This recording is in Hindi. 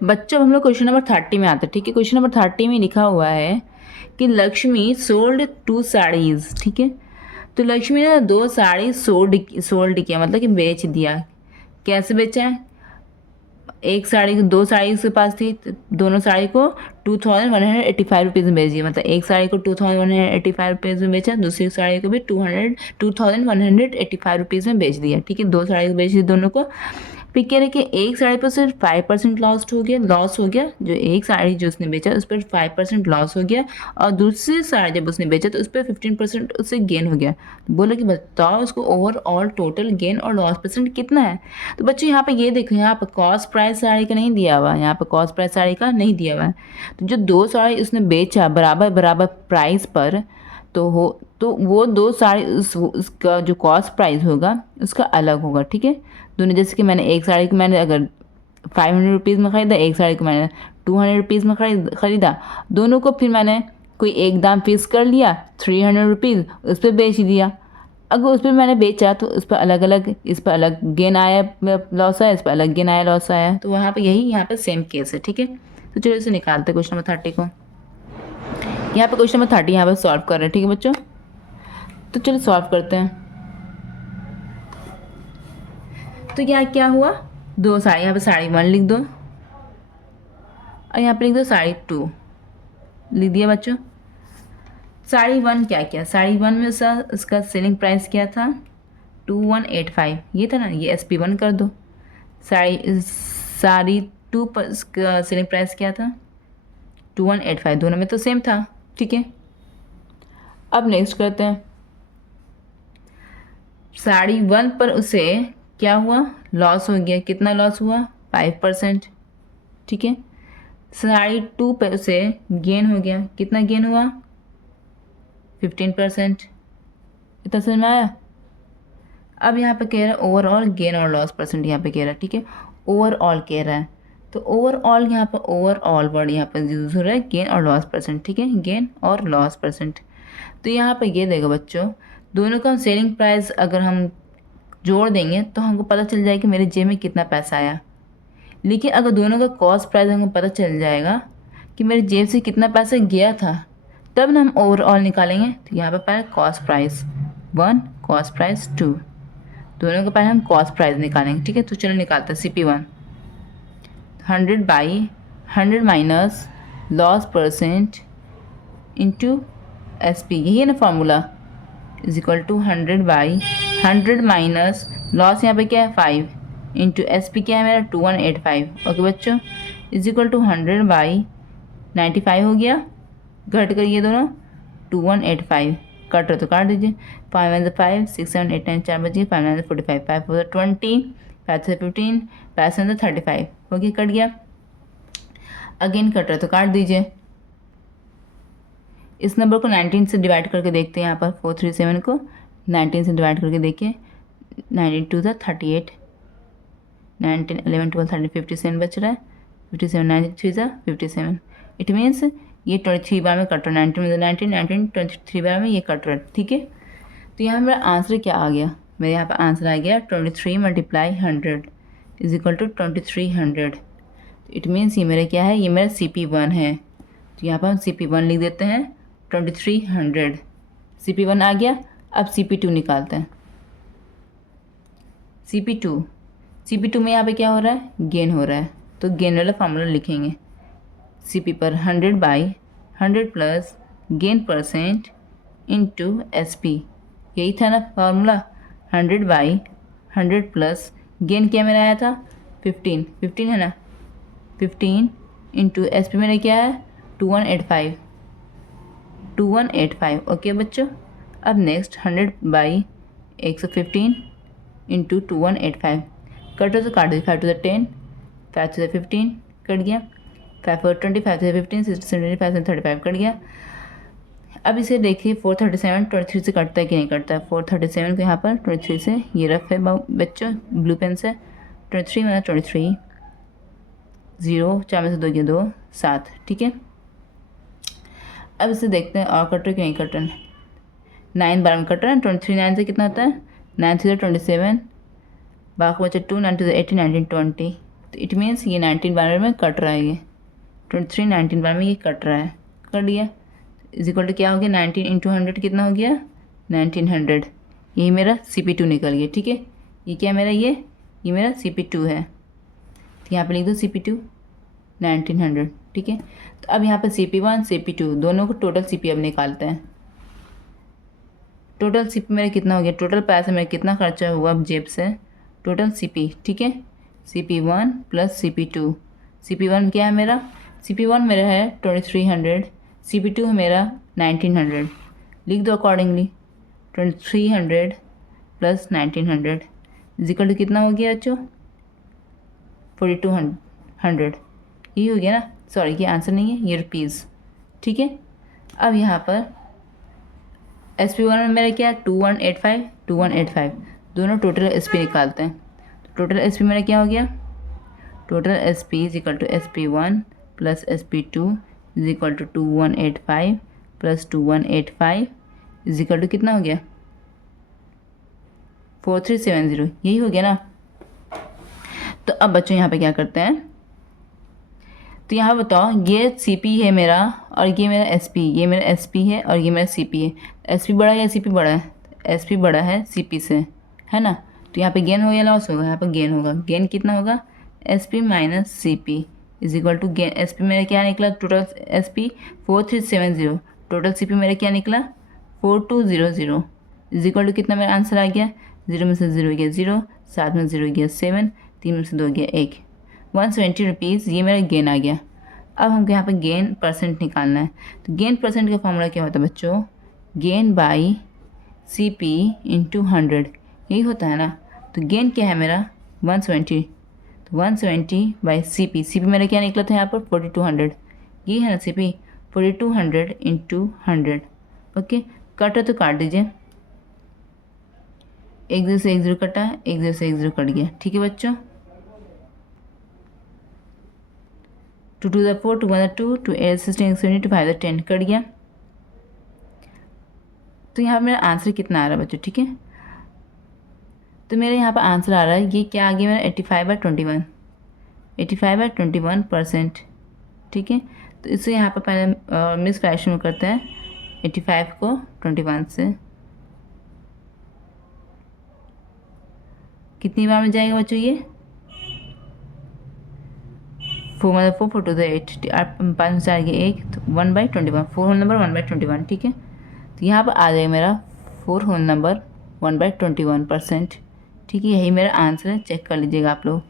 बच्चों हम लोग क्वेश्चन नंबर 30 में आते हैं। ठीक है, क्वेश्चन नंबर 30 में लिखा हुआ है कि लक्ष्मी सोल्ड 2 साड़ीज। ठीक है, तो लक्ष्मी ने 2 साड़ी सोल्ड किया, मतलब कि बेच दिया। कैसे बेचा है? एक साड़ी, 2 साड़ी उसके पास थी, तो दोनों साड़ी को 2185 रुपीज़ में बेच दिया। मतलब एक साड़ी को 2185 रुपीज़ में बेचा, दूसरी साड़ी को भी 2185 रुपीज़ में बेच दिया। ठीक है, 2 साड़ी को बेच दी दोनों को। फिर कह रहे कि एक साड़ी पर सिर्फ 5% लॉस हो गया। जो एक साड़ी जो उसने बेचा उस पर 5% लॉस हो गया, और दूसरी साड़ी जब उसने बेचा तो उस पर 15% उससे गेन हो गया। तो बोला कि बताओ उसको ओवरऑल टोटल गेन और लॉस परसेंट कितना है। तो बच्चों यहाँ पे ये देखो, यहाँ पर कॉस्ट प्राइस साड़ी का नहीं दिया हुआ है, यहाँ पर कॉस्ट प्राइस साड़ी का नहीं दिया हुआ है। तो जो 2 साड़ी उसने बेचा बराबर बराबर प्राइस पर, तो वो 2 साड़ी उसका जो कॉस्ट प्राइस होगा उसका अलग होगा। ठीक है, दोनों, जैसे कि मैंने एक साड़ी को मैंने अगर 500 रुपीज़ में ख़रीदा, एक साड़ी को मैंने 200 रुपीज़ में ख़रीदा, दोनों को फिर मैंने कोई एक दाम फिक्स कर लिया 300 रुपीज़, उस पर बेच दिया। अगर उस पर मैंने बेचा तो उस पर अलग अलग, इस पर अलग गेन आया लॉस आया, इस पर अलग गेन आया लॉस आया। तो वहाँ पर यही यहाँ पर सेम केस है। ठीक है, तो चलो इसे निकालते हैं क्वेश्चन नंबर 30 को। यहाँ पे क्वेश्चन नंबर 30 यहाँ पर सॉल्व कर रहे हैं। ठीक है बच्चों, तो चलो सॉल्व करते हैं। तो क्या क्या हुआ, 2 साड़ी, यहाँ पे साड़ी 1 लिख दो और यहाँ पे लिख दो साड़ी 2, लिख दिया बच्चों। साड़ी 1 क्या क्या, साड़ी 1 में उसका सेलिंग प्राइस क्या था 2185, ये था ना, ये SP1 कर दो। साड़ी 2 पर उसका सेलिंग प्राइस क्या था 2185, दोनों में तो सेम था। ठीक है, अब नेक्स्ट करते हैं। साड़ी 1 पर उसे क्या हुआ, लॉस हो गया। कितना लॉस हुआ, 5%। ठीक है, साड़ी 2 पे उसे गेन हो गया। कितना गेन हुआ, 15%। इतना समझ में आया। अब यहाँ पे कह रहा है ओवरऑल गेन और लॉस परसेंट, यहाँ पे कह रहा है। ठीक है, ओवरऑल कह रहा है, तो ओवरऑल यहाँ पर ओवरऑल वर्ड यहाँ पर यूज हो रहा है, गेन और लॉस परसेंट। ठीक है, गेन और लॉस परसेंट। तो यहाँ पर ये देखो बच्चों, दोनों का सेलिंग प्राइस अगर हम जोड़ देंगे तो हमको पता चल जाएगा कि मेरे जेब में कितना पैसा आया। लेकिन अगर दोनों का कॉस्ट प्राइस हमको पता चल जाएगा कि मेरे जेब से कितना पैसा गया था, तब ना हम ओवरऑल निकालेंगे। तो यहाँ पर पहले कॉस्ट प्राइस 1, कॉस्ट प्राइस 2, दोनों का पहले हम कॉस्ट प्राइस निकालेंगे। ठीक है, तो चलो निकालते हैं। CP1 100/100 minus loss percent into SP, यही है ना formula, is equal to 100/100 minus loss यहाँ पे क्या है 5 इंटू SP क्या है मेरा 2185। ओके बच्चों, इज इक्वल टू 100/95 हो गया। घट कर ये दोनों 2185 कट रहे तो काट दीजिए। 5 5 6 7 8 9 4 बजिए, 5 9 45, 5 4 20, 5 से 15, 5 से 35 हो गया, कट गया। अगेन कट रहे तो काट दीजिए। इस नंबर को 19 से डिवाइड करके देखते हैं। यहाँ पर 437 को 19 से डिवाइड करके देखिए, 19 2 38, 19 11 12 13 57 बच रहा है। 57 9 3 57, इट मीन्स ये 23 बार में कट रहा है। 19 23 बार में ये कट रहा है। ठीक है, तो यहाँ मेरा आंसर क्या आ गया, मेरे यहाँ पर आंसर आ गया 23 × 100 is equal to 2300। It means ये मेरा क्या है, ये मेरा CP1 है। तो यहाँ पर हम CP1 लिख देते हैं 2300। CP1 आ गया। अब CP2 निकालते हैं। CP2 में यहाँ पे क्या हो रहा है, गेन हो रहा है, तो गेन वाला फार्मूला लिखेंगे। CP पर 100/100 plus gain percent into SP, यही था ना फार्मूला, 100/100 प्लस गेन क्या मेरा आया था 15 है ना, 15 इंटू SP मेरा क्या है 2185। ओके बच्चों, अब नेक्स्ट 100/115 इंटू 2185, कटो तो काट दीजिए। 5 to the 10, 5 to the 15 cut गया। 5 4 20, 5 to the 15, 6 to 17, 5 to 35 cut गया। अब इसे देखिए 437 23 से कटता है कि नहीं कटता है। 437 को यहाँ पर 23 से, ये रफ है बच्चों ब्लू पेन से, 23 में 23, 0 4 में से 2 गया 2 7। ठीक है, अब इसे देखते हैं और कट रहे कि नहीं कट रहे। 9 बार में कट रहा है। 23 9 से कितना होता है, 9 3 27, बाकी बचे 2 9 2 18 19 20, तो इट मीन्स ये 19 बार में कट रहा है, ये 23 19 बार में ये कट रहा है, कर दिया। इज इक्वल टू क्या हो गया 19 इंटू 100 कितना हो गया 1900। यही मेरा CP2 निकल गया। ठीक है, ये क्या मेरा ये मेरा CP2 है, तो यहाँ पे लिख दो CP2 1900। ठीक है, तो अब यहाँ पे CP1 CP2 दोनों को टोटल CP अब निकालते हैं। टोटल CP मेरा कितना हो गया, टोटल पैसा मेरा कितना खर्चा हुआ अब जेब से, टोटल CP। ठीक है, CP1 प्लस CP2। CP1 क्या है मेरा, CP1 मेरा है 2300, CP2 है मेरा 1900। लिख दो अकॉर्डिंगली 2300 प्लस 1900 इजिकल टू कितना हो गया बच्चों 4200। यही हो गया ना, सॉरी ये आंसर नहीं है, ये रुपीज़। ठीक है, अब यहाँ पर SP1 में मेरा क्या है 2185 दोनों टोटल SP निकालते हैं। तो टोटल SP मेरा क्या हो गया, total SP is equal to SP1 plus SP2 is equal to 2185 plus 2185 is equal to कितना हो गया 4370। यही हो गया ना। तो अब बच्चों यहाँ पे क्या करते हैं, तो यहाँ बताओ ये CP है मेरा और ये मेरा SP, ये मेरा SP है और ये मेरा CP है। SP बड़ा है या CP बड़ा है, SP बड़ा है CP से, है ना। तो यहाँ पे गेन हो या लॉस होगा, यहाँ पे गेन होगा। गेन कितना होगा SP minus CP is equal to gain. SP मेरा क्या निकला, टोटल SP 4370, टोटल CP मेरा क्या निकला 4200 इज इक्वल टू कितना मेरा आंसर आ गया, 0 में से 0 गया 0, 7 में 0 गया 7, 3 में से 2 गया 1, 170 रुपीज़ ये मेरा गेन आ गया। अब हमको यहाँ पे गेन परसेंट निकालना है। तो गेन परसेंट का फॉर्मूला क्या होता है बच्चों, गेन बाई CP इंटू 100, यही होता है ना। तो गेन क्या है मेरा 170, तो 170 बाई CP मेरा क्या निकला था यहाँ पर 4200, ये है ना CP 4200 इंटू 100। ओके, कटा तो काट दीजिए, 1 0 से 1 0 कटा, 1 0 से 1 0 कट गया। ठीक है बच्चों, 2 to the 4, 2 1 2, 2 8 16 17, 2 5 10 कट गया। तो यहाँ मेरा आंसर कितना आ रहा है बच्चों, ठीक है। तो मेरे यहाँ पर आंसर आ रहा है, ये क्या आ गया मेरा 85/21, 85/21%। ठीक है, तो इससे यहाँ पर पहले मिस फ्रैक्शन में करते हैं 85 को 21 से, कितनी बार में जाएगा बच्चों ये 4 मतलब 4 4 2 8, 5 में 4 गया 1, तो 1/21, 4 होल नंबर 1/21। ठीक है, तो यहाँ पर आ जाएगा मेरा 4 होल नंबर 1/21%। ठीक है, यही मेरा आंसर है, चेक कर लीजिएगा आप लोग।